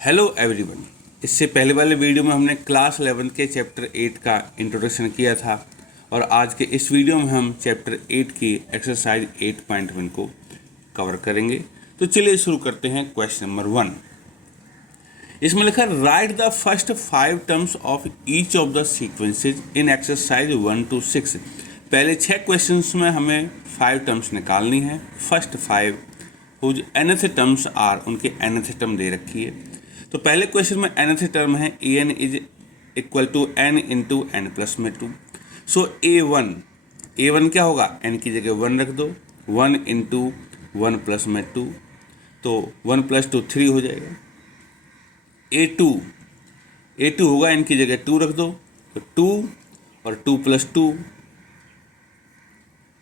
Hello everyone. इससे पहले वाले वीडियो में हमने क्लास 11 के चैप्टर 8 का इंट्रोडक्शन किया था और आज के इस वीडियो में हम चैप्टर 8 की एक्सरसाइज 8.1 को कवर करेंगे। तो चलिए शुरू करते हैं क्वेश्चन नंबर 1। इसमें लिखा है right the first 5 terms of each of the sequences in exercise 1 to 6। पहले 6 क्वेश्चंस में हमें 5 टर्म्स निकालनी है। First 5 whose nth terms are, उनके nth टर्म दे रखी है। तो पहले क्वेश्चन में nth टर्म है an is equal to n into n plus में 2। सो a1 क्या होगा, n की जगह 1 रख दो, 1 इंटू 1 प्लस में 2, तो 1 प्लस 2 3 हो जाएगा। a2 होगा, n की जगह 2 रख दो, तो 2 और 2 प्लस 2,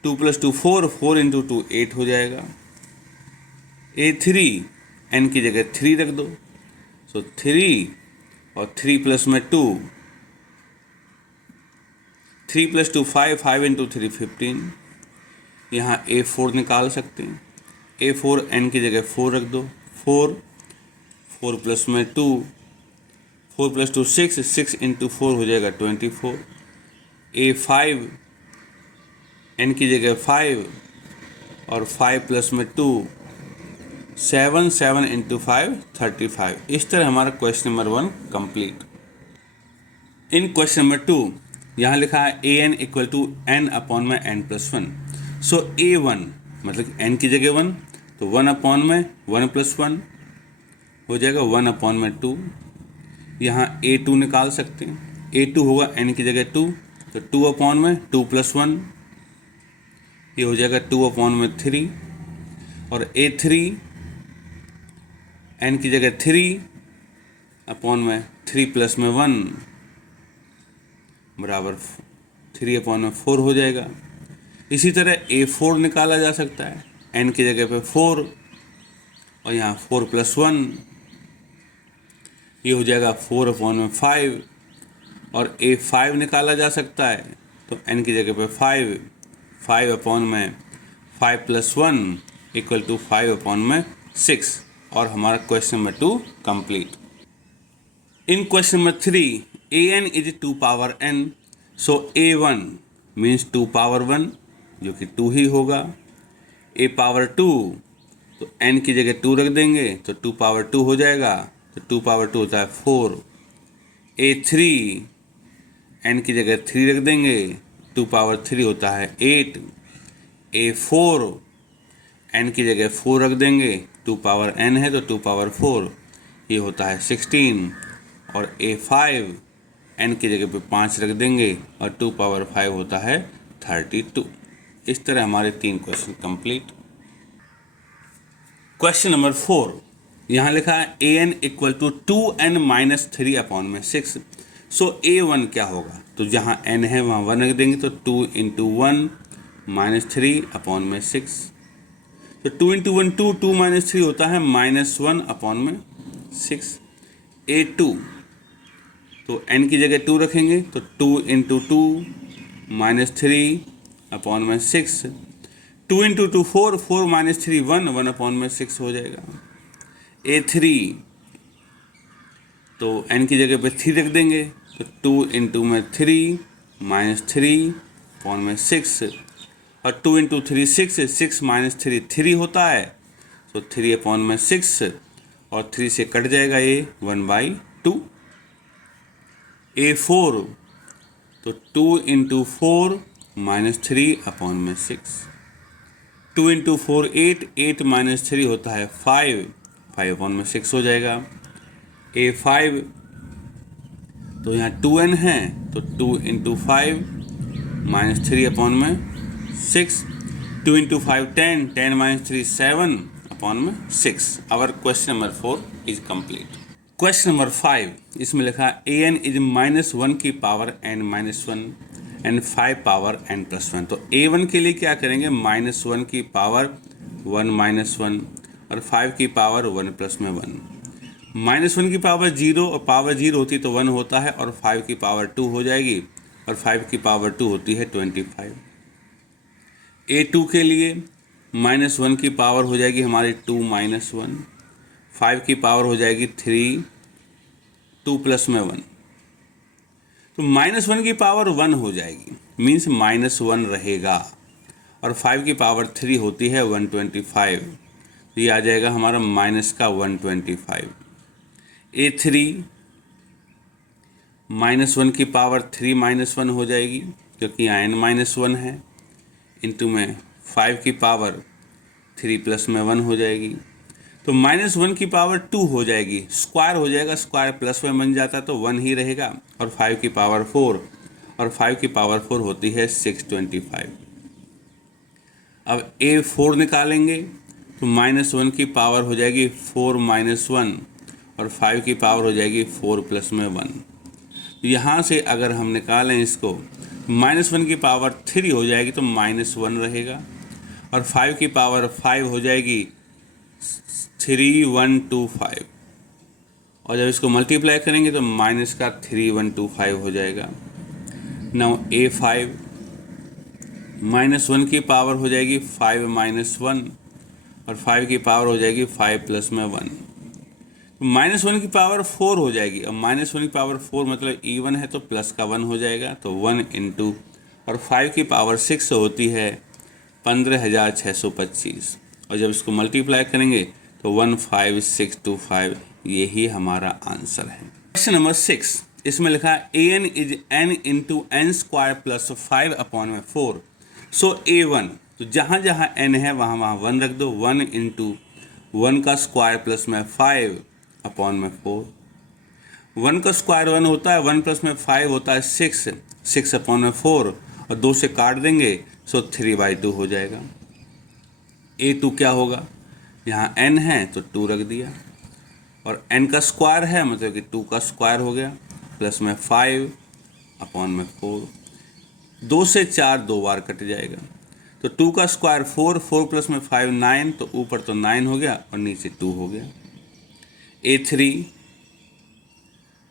2 प्लस 2 4, 4 इंटू 2 8 हो जाएगा। a3 n की जगह 3 रख दो, सो 3 और 3 प्लस में 2, 3 प्लस 2 5, 5 इंटू 3 15। यहाँ a4 निकाल सकते हैं। a4 n की जगह 4 रख दो, 4 प्लस में 2, 4 प्लस 2 6, 6 इंटू 4 हो जाएगा 24। a5 n की जगह 5 और 5 प्लस में 2, 7 इंटू 5 35। इस तरह हमारा question number 1 complete. In question number 2 यहाँ लिखा है an equal to n upon में n प्लस 1। सो a1 मतलब n की जगह 1, तो 1 अपॉन में 1 प्लस 1 हो जाएगा 1 अपॉन में 2। यहाँ a2 निकाल सकते हैं। a2 होगा n की जगह 2, तो 2 अपॉन में 2 प्लस 1, ये हो जाएगा 2 अपॉन में 3। और a3 n की जगह 3 अपॉन में 3 प्लस में 1 बराबर 3 अपॉन में 4 हो जाएगा। इसी तरह a4 निकाला जा सकता है, n की जगह पे 4 और यहाँ 4 प्लस 1, ये हो जाएगा 4 अपॉन में 5। और a5 निकाला जा सकता है, तो n की जगह पे 5 अपॉन में 5 प्लस 1 इक्वल टू 5 अपॉन में 6। और हमारा question number 2 complete. In question number 3 an is 2 power n, so a1 means 2 power 1 जो कि 2 ही होगा। a पावर 2, तो n की जगह 2 रख देंगे तो 2 पावर 2 हो जाएगा, तो 2 पावर 2 होता है 4। a3 n की जगह 3 रख देंगे, 2 पावर 3 होता है 8। a4 n की जगह 4 रख देंगे, 2 पावर n है तो 2 पावर 4, ये होता है 16। और a5 n की जगह पे 5 रख देंगे और 2 पावर 5 होता है 32। इस तरह हमारे 3 क्वेश्चन कंप्लीट। क्वेश्चन नंबर 4 यहाँ लिखा है an equal to 2n minus 3 upon में 6। सो a1 क्या होगा, तो जहाँ n है वहाँ 1 रख देंगे, तो 2 इंटू 1 माइनस 3 अपॉन में 6। तो 2 इंटू 1 2 माइनस 3 होता है -1 अपॉन में 6। a2 तो n की जगह 2 रखेंगे, तो 2 इंटू 2 माइनस 3 अपॉन में 6। 2 इंटू 2 4 माइनस 3 1 अपॉन में 6 हो जाएगा। a3 तो n की जगह पे 3 रख देंगे, तो 2 इंटू में 3 माइनस 3 अपॉन में 6। और 2 इंटू 3 6 माइनस 3 3 होता है, तो 3 अपॉन में 6 और 3 से कट जाएगा ये 1/2। a4 तो 2 इंटू 4 माइनस 3 अपॉन में 6। 2 इंटू 4 8 माइनस 3 होता है 5 अपॉन में 6 हो जाएगा। a5 तो यहाँ 2n है, तो 2 इंटू 5 माइनस 3 अपॉन में 6। 2 इंटू 5 10 माइनस 3 7 अपॉन में 6। Our question number 4 is complete. Question number 5 इसमें लिखा an इज -1 की power n minus 1 and 5 power n plus 1। तो a1 के लिए क्या करेंगे, -1 की पावर 1 माइनस 1 और 5 की पावर 1 प्लस में 1। -1 की पावर 0 और पावर 0 होती तो 1 होता है, और 5 की पावर 2 हो जाएगी, और 5 की पावर 2 होती है 25। a2 के लिए -1 की पावर हो जाएगी हमारी 2 माइनस 1, 5 की पावर हो जाएगी 3, 2 प्लस में 1, तो -1 की पावर 1 हो जाएगी, मीन्स -1 रहेगा। और 5 की पावर 3 होती है 125, तो ये आ जाएगा हमारा माइनस का 125। A3 -1 की पावर 3 -1 हो जाएगी, क्योंकि यहाँ n-1 है, इंटू में 5 की पावर 3 प्लस में 1 हो जाएगी, तो -1 की पावर 2 हो जाएगी, स्क्वायर हो जाएगा, स्क्वायर प्लस में बन जाता तो 1 ही रहेगा, और 5 की पावर 4, और 5 की पावर 4 होती है 625। अब A4 निकालेंगे तो -1 की पावर हो जाएगी 4 -1, और 5 की पावर हो जाएगी 4 प्लस में 1। यहाँ से अगर हम निकालें इसको, -1 की पावर 3 हो जाएगी तो -1 रहेगा, और 5 की पावर 5 हो जाएगी 3125, और जब इसको मल्टीप्लाई करेंगे तो माइनस का 3125 हो जाएगा। नाउ A5 -1 की पावर हो जाएगी 5 -1, और 5 की पावर हो जाएगी 5 प्लस में 1, -1 की पावर 4 हो जाएगी, और -1 की पावर 4 मतलब इवन है तो प्लस का 1 हो जाएगा, तो 1 इंटू, और 5 की पावर 6 होती है 15,625, और जब इसको मल्टीप्लाई करेंगे तो 15625, यही हमारा आंसर है। क्वेश्चन नंबर 6, इसमें लिखा है an is n into n square plus 5/4। So A1, तो जहाँ जहाँ n है वहाँ वहाँ 1 रख दो, 1 इंटू 1 का स्क्वायर प्लस में 5/4। 1 का स्क्वायर 1 होता है, 1 प्लस में 5 होता है 6, 6/4, और 2 से काट देंगे, सो 3/2 हो जाएगा। A2 क्या होगा, यहाँ n है तो 2 रख दिया, और n का स्क्वायर है मतलब कि 2 का स्क्वायर हो गया, प्लस में 5/4, 2 से 4 2 बार कट जाएगा, तो 2 का स्क्वायर 4, 4 प्लस में 5 9, तो ऊपर तो 9 हो गया और नीचे 2 हो गया। A3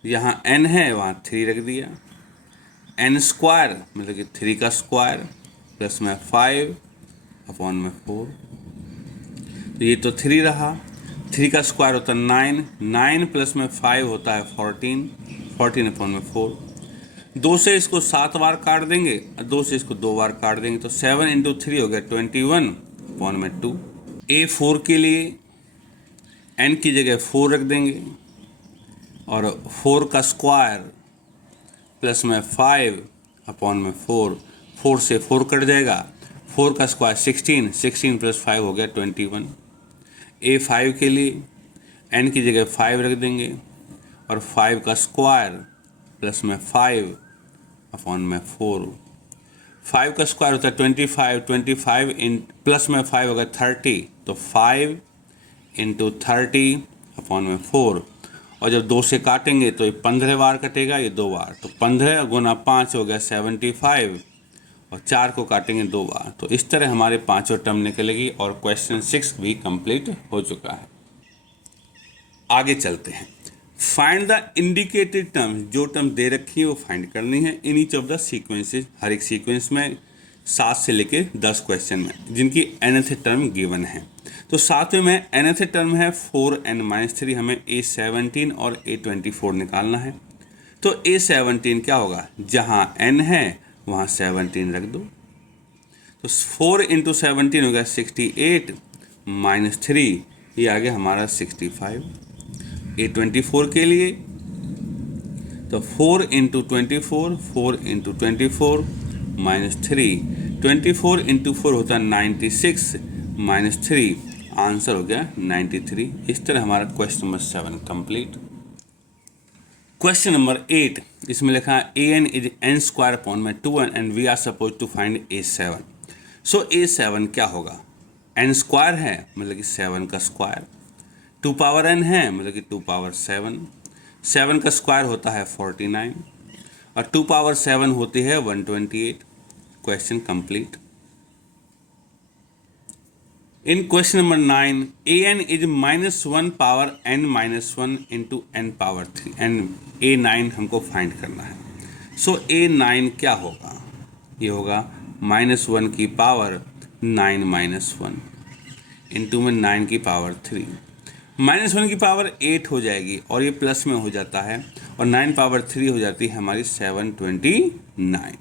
यहाँ n है वहाँ 3 रख दिया, n स्क्वायर मतलब कि 3 का स्क्वायर प्लस में 5/4, तो ये तो 3 रहा, 3 का स्क्वायर होता है 9, 9 प्लस में 5 होता है 14, 14/4, 2 से इसको 7 बार काट देंगे और 2 से इसको 2 बार काट देंगे, तो 7 इंटू 3 हो गया 21/2। A4 के लिए n की जगह 4 रख देंगे, और 4 का स्क्वायर प्लस में 5/4, 4 से 4 कट जाएगा, 4 का स्क्वायर 16, 16 प्लस 5 हो गया 21। A5 के लिए n की जगह 5 रख देंगे, और 5 का स्क्वायर प्लस में 5/4, 5 का स्क्वायर होता है 25, 25 इन प्लस में 5 होगा 30, तो 5 इंटू 30/4, और जब 2 से काटेंगे तो ये 15 बार कटेगा, ये 2 बार, तो 15 गुना 5 हो गया 75, और 4 को काटेंगे 2 बार, तो इस तरह हमारे पांचों टर्म निकलेगी, और क्वेश्चन 6 भी कंप्लीट हो चुका है। आगे चलते हैं। फाइंड द इंडिकेटेड टर्म, जो टर्म दे रखी है वो फाइंड करनी है in each of the sequences, हर एक सीक्वेंस में 7 से लेके 10 क्वेश्चन में, जिनकी nth टर्म गिवन है। तो 7वें में nth टर्म है 4n-3, हमें A17 और A24 निकालना है। तो A17 क्या होगा, जहाँ n है वहाँ 17 रख दो, तो 4 इंटू 17 हो गया 68 -3, ये आ गया हमारा 65। A24 के लिए तो 4 इंटू 24, 4 इंटू 24 -3, 24 इंटू 4 होता है 96 -3, आंसर हो गया 93। इस तरह हमारा question number 7 complete. Question number 8, इसमें लिखा है an is n square upon में 2n and we are suppose to find A7। So A7 क्या होगा, n स्क्वायर है मतलब कि 7 का स्क्वायर, 2 पावर n है मतलब कि 2 पावर 7, 7 का स्क्वायर होता है 49, और 2 पावर 7 होती है 128। Question complete. In question number 9, an is -1 power n-1 into n power 3 and A9 हमको फाइंड करना है। सो A9 क्या होगा, ये होगा -1 की पावर 9 -1 इंटू में 9 की पावर 3, -1 की पावर 8 हो जाएगी और ये प्लस में हो जाता है और 9 पावर 3 हो जाती है हमारी 729।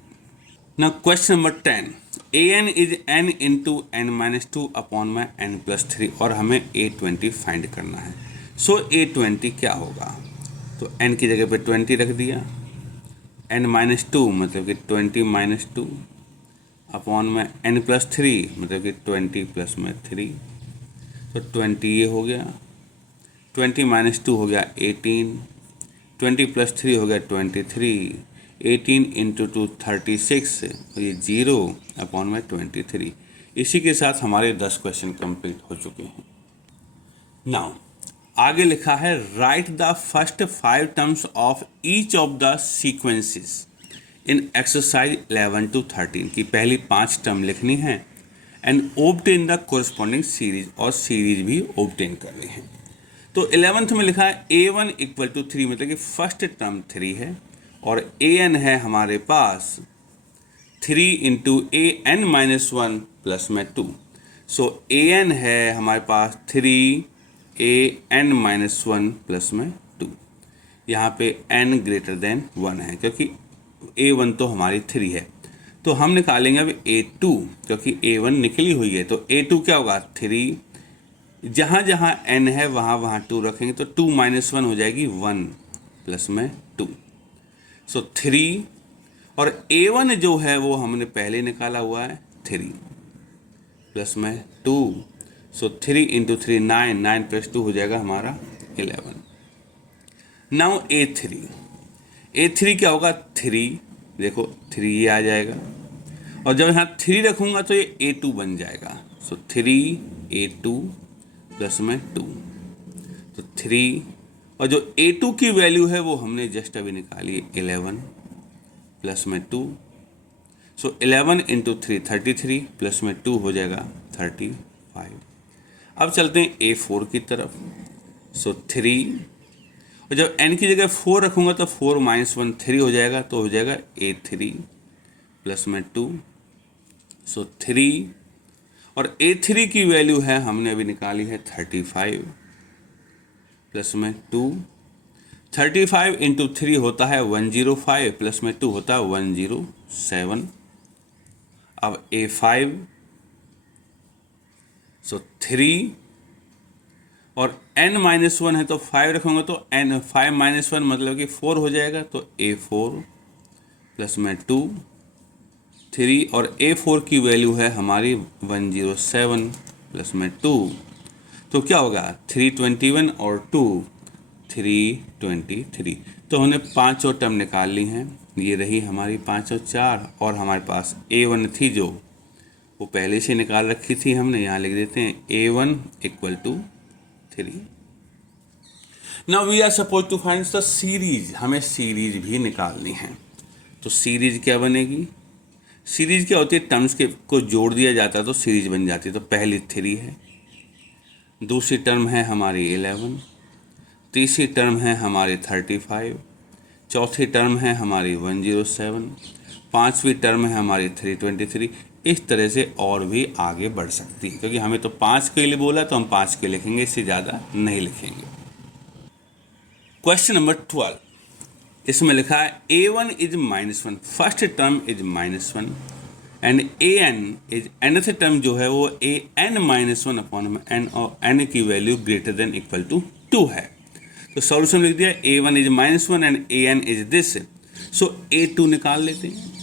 Now question number 10, an is n into n minus 2 upon में n plus 3 और हमें a20 फाइंड करना है। सो a20 क्या होगा, तो n की जगह पे 20 रख दिया, n माइनस 2 मतलब कि 20 माइनस 2 अपॉन में n प्लस 3 मतलब कि 20 प्लस में 3, तो 20 ये हो गया, 20 माइनस 2 हो गया 18, 20 प्लस 3 हो गया 23, 18 इंटू 2 36 और ये 0 अपॉन में 23। इसी के साथ हमारे 10 क्वेश्चन कंप्लीट हो चुके हैं। नाउ आगे लिखा है right the first 5 terms of each of the sequences in exercise 11 to 13 की पहली 5 टर्म लिखनी है and obtain the corresponding series, और सीरीज भी ऑब्टेन करनी है। तो 11th में लिखा है a1 इक्वल टू 3 मतलब कि फर्स्ट टर्म 3 है और an है हमारे पास 3 इंटू an माइनस 1 प्लस में 2। सो an है हमारे पास 3 an माइनस 1 प्लस में 2। यहाँ पे n ग्रेटर देन 1 है क्योंकि a1 तो हमारी 3 है, तो हम निकालेंगे अब a2 क्योंकि a1 निकली हुई है। तो a2 क्या होगा 3, जहाँ जहाँ n है वहाँ वहाँ 2 रखेंगे तो 2 माइनस 1 हो जाएगी 1 प्लस में 2। सो 3 और a1 जो है वो हमने पहले निकाला हुआ है 3 प्लस में 2। सो 3 इंटू 3 9, 9 प्लस 2 हो जाएगा हमारा 11। नाउ a3 क्या होगा 3, देखो 3 ये आ जाएगा और जब यहाँ 3 रखूँगा तो ये a2 बन जाएगा। सो 3a2 प्लस में 2, तो 3 और जो a2 की वैल्यू है वो हमने जस्ट अभी निकाली 11 प्लस में 2। सो 11 इंटू 3 33 प्लस में 2 हो जाएगा 35। अब चलते हैं a4 की तरफ। सो 3 और जब n की जगह 4 रखूँगा तो 4 माइनस 1 3 हो जाएगा, तो हो जाएगा a3 प्लस में 2। सो 3 और a3 की वैल्यू है हमने अभी निकाली है 35 प्लस में 2। 35 इंटू 3 होता है 105 प्लस में 2 होता है 107। अब a5 सो 3 और n माइनस 1 है तो 5 रखूँगा तो n 5 माइनस 1 मतलब कि 4 हो जाएगा, तो a4 प्लस में 2 3 और a4 की वैल्यू है हमारी 107 प्लस में 2, तो क्या होगा 321 और 2 323। तो हमने 5 और टर्म निकाल ली हैं, ये रही हमारी 5 और 4 और हमारे पास a1 थी जो वो पहले से निकाल रखी थी हमने, यहाँ लिख देते हैं a1 equal to 3। Now we are suppose to find the series, हमें सीरीज भी निकालनी है। तो सीरीज क्या बनेगी, सीरीज क्या होती है टर्म्स के को जोड़ दिया जाता है तो सीरीज बन जाती है। तो पहली 3 है, दूसरी टर्म है हमारी 11, तीसरी टर्म है हमारी 35, चौथी टर्म है हमारी 107, पांचवी टर्म है हमारी 323। इस तरह से और भी आगे बढ़ सकती है, क्योंकि हमें तो 5 के लिए बोला तो हम 5 के लिखेंगे, इससे ज़्यादा नहीं लिखेंगे। क्वेश्चन नंबर 12, इसमें लिखा है a1 is -1, first term is -1 and an is nth term जो है वो an-1 अपॉन में n और n की value greater than equal to 2 है। तो सॉल्यूशन लिख दिया a1 is -1 and an is this. So a2 निकाल लेते हैं।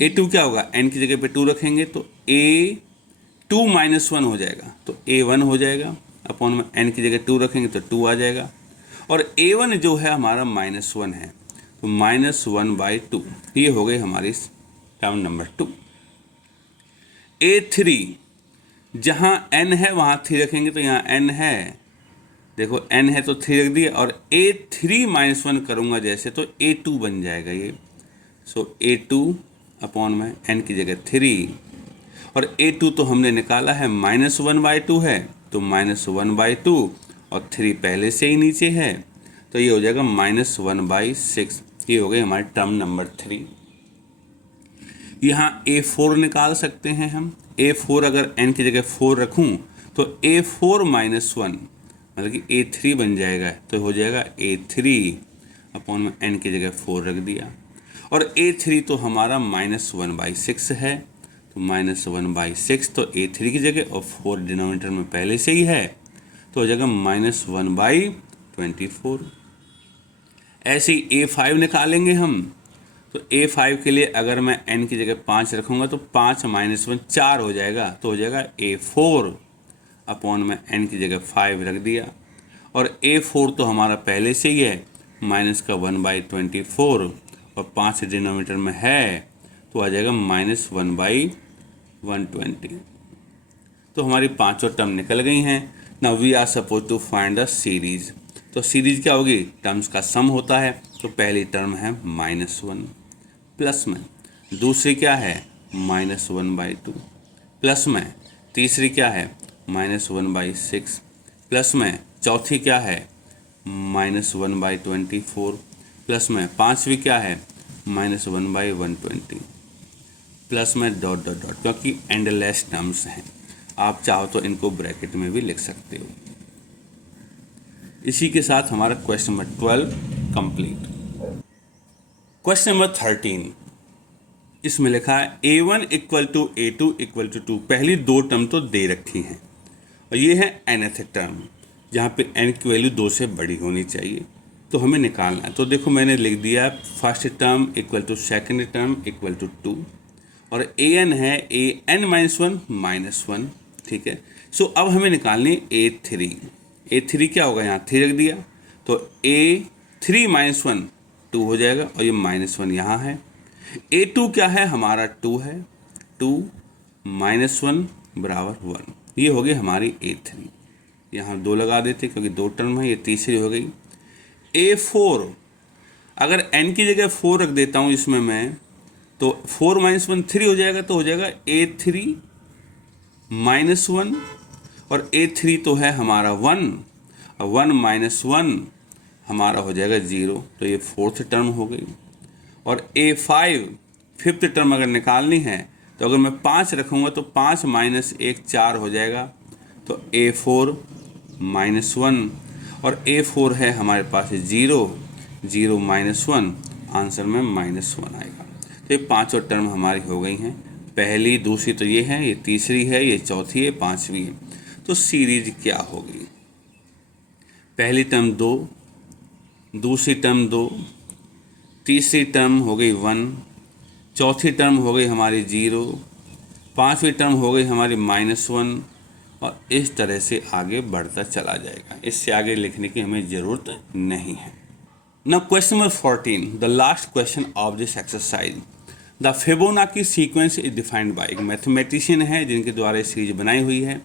a2 क्या होगा, n की जगह पे 2 रखेंगे तो a2 -1 हो जाएगा, तो a1 हो जाएगा अपॉन में n की जगह 2 रखेंगे तो 2 आ जाएगा। और a1 जो है हमारा -1 है तो -1/2, ये हो गई हमारी टर्म नंबर 2। a3 जहाँ n है वहाँ 3 रखेंगे तो यहाँ n है, देखो n है तो 3 रख दिए और a3 -1 करूँगा जैसे तो a2 बन जाएगा ये। सो a2 अपॉन में n की जगह 3 और a2 तो हमने निकाला है -1/2 है, तो -1/2 और 3 पहले से ही नीचे है तो ये हो जाएगा -1/6। ये हो गई हमारी टर्म नंबर 3। यहाँ a4 निकाल सकते हैं हम। a4 अगर n की जगह 4 रखूँ तो a4 -1 मतलब कि A3 बन जाएगा, तो हो जाएगा A3 अपॉन में n की जगह 4 रख दिया। और A3 तो हमारा -1/6 है, तो -1/6 तो A3 की जगह, और 4 डिनोमिनेटर में पहले से ही है, तो हो जाएगा -1/24। ऐसे ही A5 निकालेंगे हम, तो A5 के लिए अगर मैं n की जगह 5 रखूँगा तो 5 - 1 4 हो जाएगा, तो हो जाएगा A4 अपॉन में n की जगह 5 रख दिया। और A4 तो हमारा पहले से ही है, माइनस का 1/24, और 5 डिनोमीटर में है, तो आ जाएगा -1/120। तो हमारी पांचों टर्म निकल गई हैं। Now we are suppose to find the series. तो सीरीज क्या होगी, टर्म्स का सम होता है। तो पहली टर्म है -1 प्लस में, दूसरी क्या है -1/2 प्लस में, तीसरी क्या है -1/6 प्लस में, चौथी क्या है -1/24 प्लस में, पांचवी क्या है -1/120 प्लस में डॉट डॉट डॉट, क्योंकि एंडलेस टर्म्स हैं। आप चाहो तो इनको ब्रैकेट में भी लिख सकते हो। इसी के साथ हमारा question number 12 complete. Question number 13, इसमें लिखा है A1 = A2 = 2। पहली दो टर्म तो दे रखी हैं, और ये है nth टर्म, जहाँ पे n की वैल्यू 2 से बड़ी होनी चाहिए, तो हमें निकालना है। तो देखो मैंने लिख दिया फर्स्ट टर्म = सेकंड टर्म = 2, और an है an-1 -1, ठीक है। सो अब हमें निकालनी A3। A3 क्या होगा, यहाँ 3 रख दिया, तो A3 - 1 2 हो जाएगा, और ये -1 यहाँ है। A2 क्या है, हमारा 2 है, 2 - 1 = 1, ये हो गई हमारी A3। यहाँ 2 लगा देते क्योंकि 2 टर्म है, ये तीसरी हो गई। A4, अगर n की जगह 4 रख देता हूँ इसमें मैं, तो 4 - 1 3 हो जाएगा, तो हो जाएगा A3 - 1, और A3 तो है हमारा 1, और 1 - 1 हमारा हो जाएगा 0, तो ये फोर्थ टर्म हो गई। और A5 फिफ्थ टर्म अगर निकालनी है, तो अगर मैं 5 रखूँगा तो 5 - 1 4 हो जाएगा, तो A4 - 1, और A4 है हमारे पास 0, 0 - 1, आंसर में -1 आएगा। तो ये पांचों टर्म हमारी हो गई हैं। पहली, दूसरी तो ये है, ये तीसरी है, ये चौथी है, पांचवी है। तो सीरीज क्या होगी, पहली टर्म 2, दूसरी टर्म 2, तीसरी टर्म हो गई 1, चौथी टर्म हो गई हमारी 0, पांचवी टर्म हो गई हमारी -1, और इस तरह से आगे बढ़ता चला जाएगा। इससे आगे लिखने की हमें ज़रूरत नहीं है। Now question number 14, the last question of this exercise. The Fibonacci sequence is defined by, एक मैथमेटिशियन है जिनके द्वारा ये सीरीज बनाई हुई है।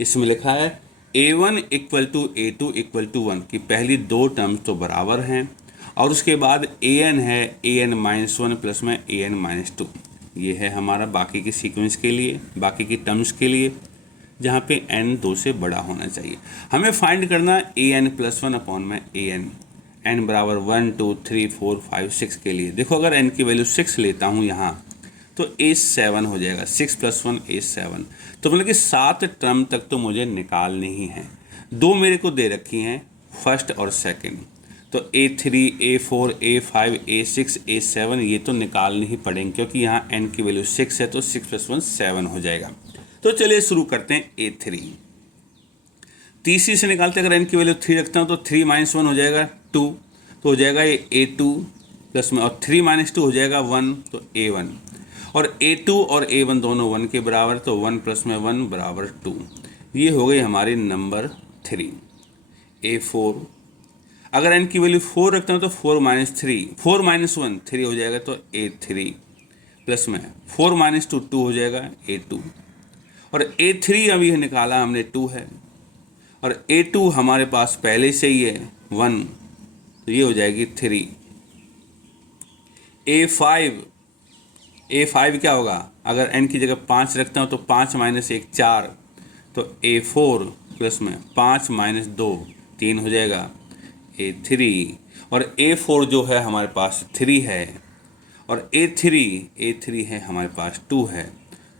इसमें लिखा है A1 = A2 = 1 की पहली दो टर्म्स तो बराबर हैं, और उसके बाद an है an-1 प्लस में an-2। ये है हमारा बाकी की सीक्वेंस के लिए, बाकी की टर्म्स के लिए, जहाँ पे n 2 से बड़ा होना चाहिए। हमें फाइंड करना an+1 अपॉन में an, n बराबर 1 2 3 4 5 6 के लिए। देखो अगर n की वैल्यू 6 लेता हूँ यहाँ, तो A7 हो जाएगा, 6 + 1 A7। तो मतलब कि 7 टर्म तक तो मुझे निकालनी ही है। दो मेरे को दे रखी हैं, फर्स्ट और सेकंड, तो A3 A4 A5 A6 A7 ये तो निकालनी ही पड़ेंगे, क्योंकि यहाँ n की वैल्यू 6 है, तो 6 + 1 7 हो जाएगा। तो चलिए शुरू करते हैं A3। तीसरी से निकालते हैं, अगर n की वैल्यू 3 रखता हूँ तो 3 - 1 हो जाएगा 2, तो हो जाएगा ये A2 प्लस में, और 3 - 2 हो जाएगा 1, तो A1, और A2 और A1 दोनों 1 के बराबर, तो 1 + 1 = 2। ये हो गई हमारी नंबर 3। A4, अगर n की वैल्यू 4 रखता हूँ तो 4 - 1 3 हो जाएगा, तो A3 प्लस में 4 - 2 2 हो जाएगा A2, और A3 अभी निकाला हमने 2 है, और A2 हमारे पास पहले से ही है 1, तो ये हो जाएगी 3। A5 क्या होगा, अगर n की जगह 5 रखता हूँ तो 5 - 1 4, तो A4 प्लस में 5 - 2 3 हो जाएगा A3, और A4 जो है हमारे पास 3 है, और A3 है हमारे पास 2 है,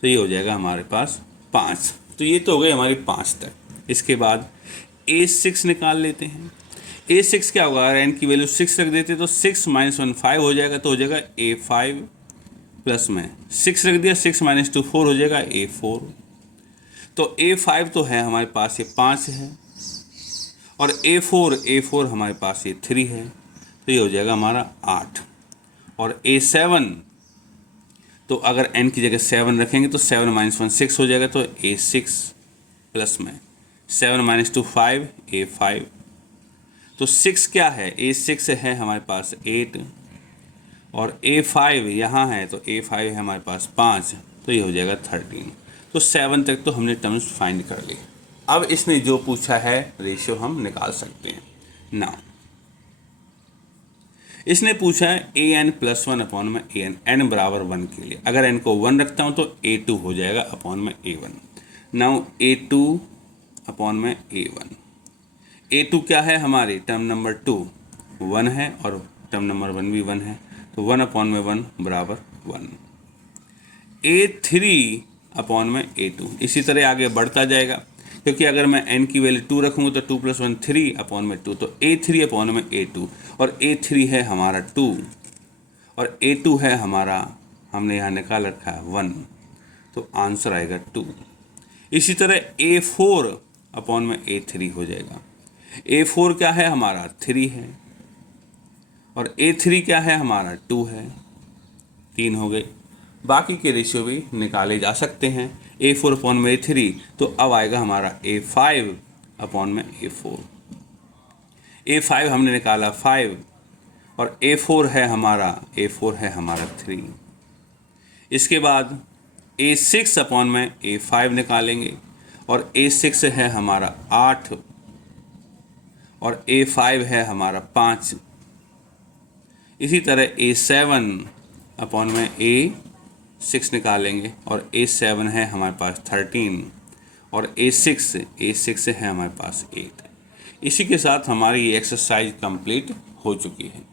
तो ये हो जाएगा हमारे पास 5। तो ये तो हो गई हमारी 5 तक। इसके बाद A6 निकाल लेते हैं। A6 क्या होगा, अगर n की वैल्यू 6 रख देते तो 6 - 1 5 हो जाएगा, तो हो जाएगा A5 प्लस में 6 रख दिया, 6 - 2 4 हो जाएगा A4। तो A5 तो है हमारे पास ये 5 है, और A4 हमारे पास ये 3 है, तो ये हो जाएगा हमारा 8। और A7 तो अगर n की जगह 7 रखेंगे तो 7 - 1 6 हो जाएगा, तो A6 प्लस में 7 - 2 5 A5। तो 6 क्या है, A6 है हमारे पास 8, और A5 यहाँ है तो A5 है हमारे पास 5, तो ये हो जाएगा 13। तो 7 तक तो हमने टर्म्स फाइंड कर ली। अब इसने जो पूछा है रेशियो हम निकाल सकते हैं। नाउ इसने पूछा है an + 1 अपॉन में an, n बराबर 1 के लिए। अगर n को 1 रखता हूँ तो a2 हो जाएगा अपॉन में a1। नाउ a2 अपॉन में a1। a2 क्या है, हमारी टर्म नंबर 2 1 है, और टर्म नंबर 1 भी 1 है, तो 1 अपॉन में 1 बराबर 1। a3 अपॉन में a2 इसी तरह आगे बढ़ता जाएगा, क्योंकि अगर मैं n की वैल्यू 2 रखूँगा तो 2 + 1 3 अपॉन में 2, तो a3 अपॉन में a2, और a3 है हमारा 2, और a2 है हमारा, हमने यहाँ निकाल रखा है 1, तो आंसर आएगा 2। इसी तरह a4 अपॉन में a3 हो जाएगा। a4 क्या है हमारा 3 है, और a3 क्या है हमारा 2 है, 3 हो गए। बाकी के रेशियो भी निकाले जा सकते हैं। a4 अपॉन में a3, तो अब आएगा हमारा a5 अपॉन में a4। a5 हमने निकाला 5, और a4 है हमारा 3। इसके बाद a6 अपॉन में a5 निकालेंगे, और a6 है हमारा 8, और a5 है हमारा 5। इसी तरह a7 अपॉन में a6 निकालेंगे, और a7 है हमारे पास 13, और a6 है हमारे पास 8। इसी के साथ हमारी ये एक्सरसाइज कंप्लीट हो चुकी है।